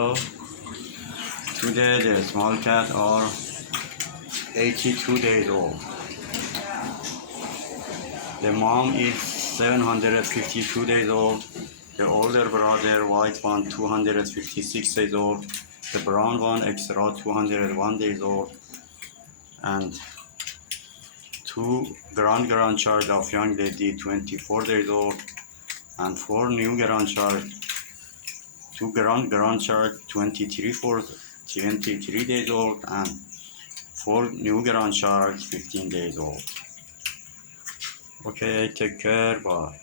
Hello. Today the small cat are 82 days old. The mom is 752 days old. The older brother, white one, 256 days old. The brown one, extra, 201 days old. And two grandchild of young lady, 24 days old. And four new grandchild, two grandchild, 23 days old. And four new grandchild, 15 days old. Okay, take care, bye.